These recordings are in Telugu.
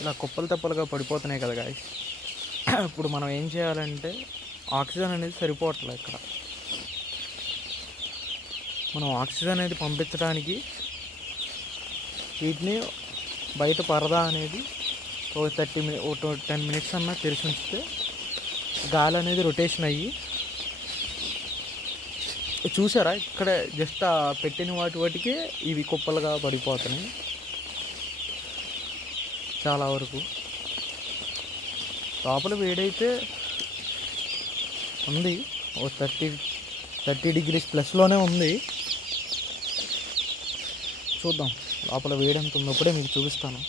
ఇలా కుప్పలు తెప్పలుగా పడిపోతున్నాయి కదా గాయస్. ఇప్పుడు మనం ఏం చేయాలంటే ఆక్సిజన్ అనేది సరిపోవట్లేదు ఇక్కడ. మనం ఆక్సిజన్ అనేది పంపించడానికి వీటిని బయట పరదా అనేది ఒక 10 మినిట్స్ అన్నా తెరిచి ఉంచితే గాలి అనేది రొటేషన్ అయ్యి, చూసారా ఇక్కడ జస్ట్ పెట్టిన వాటికి ఇవి కుప్పలుగా పడిపోతున్నాయి చాలా వరకు. లోపల వేడైతే ఉంది, ఓ 30 డిగ్రీస్ ప్లస్లోనే ఉంది. చూద్దాం లోపల వేడి ఎంత ఉందో ఇప్పుడే మీకు చూపిస్తాను.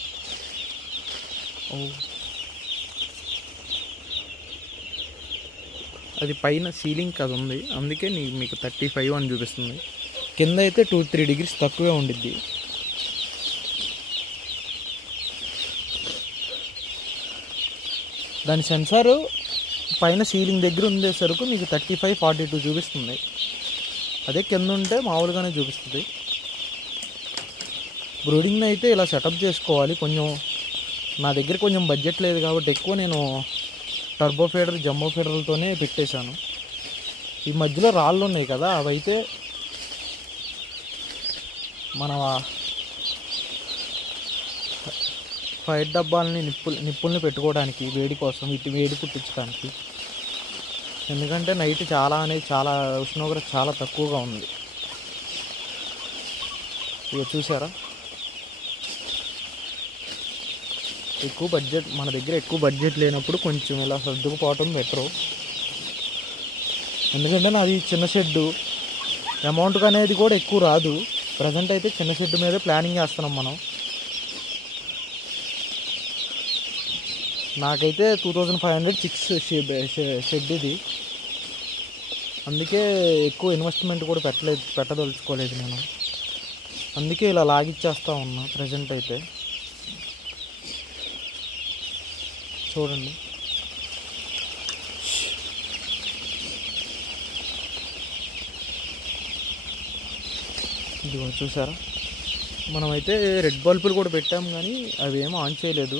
అది పైన సీలింగ్ అది ఉంది, అందుకే మీకు 35 అని చూపిస్తుంది. కింద అయితే 2-3 డిగ్రీస్ తక్కువే ఉండిద్ది. దాని సెన్సారు పైన సీలింగ్ దగ్గర ఉండేసరికి మీకు 35-42 చూపిస్తుంది. అదే కింద ఉంటే మామూలుగానే చూపిస్తుంది. బ్రూడింగ్ని అయితే ఇలా సెటప్ చేసుకోవాలి. కొంచెం నా దగ్గర కొంచెం బడ్జెట్ లేదు కాబట్టి ఎక్కువ నేను టర్బో ఫీడర్, జంబో ఫీడర్లతోనే పెట్టేశాను. ఈ మధ్యలో రాళ్ళు ఉన్నాయి కదా, అవైతే మన ఫైర్ డబ్బాలని నిప్పుల్ని పెట్టుకోవడానికి, వేడి కోసం, ఇటు వేడి పుట్టించడానికి. ఎందుకంటే నైట్ చాలా ఉష్ణోగ్రత చాలా తక్కువగా ఉంది. ఇక చూసారా, మన దగ్గర ఎక్కువ బడ్జెట్ లేనప్పుడు కొంచెం ఇలా సర్దుకుపోవటం బెటరు. ఎందుకంటే నాది చిన్న షెడ్డు, అమౌంట్ అనేది కూడా ఎక్కువ రాదు. ప్రజెంట్ అయితే చిన్న షెడ్ మీదే ప్లానింగ్ చేస్తున్నాం మనం. నాకైతే 2500 షెడ్ ఇది. అందుకే ఎక్కువ ఇన్వెస్ట్మెంట్ కూడా పెట్టదలుచుకోలేదు నేను. అందుకే ఇలా లాగిచ్చేస్తూ ఉన్నా ప్రజెంట్ అయితే. చూడండి, ఇది చూసారా, మనమైతే రెడ్ బల్బులు కూడా పెట్టాము కానీ అవి ఏమో ఆన్ చేయలేదు.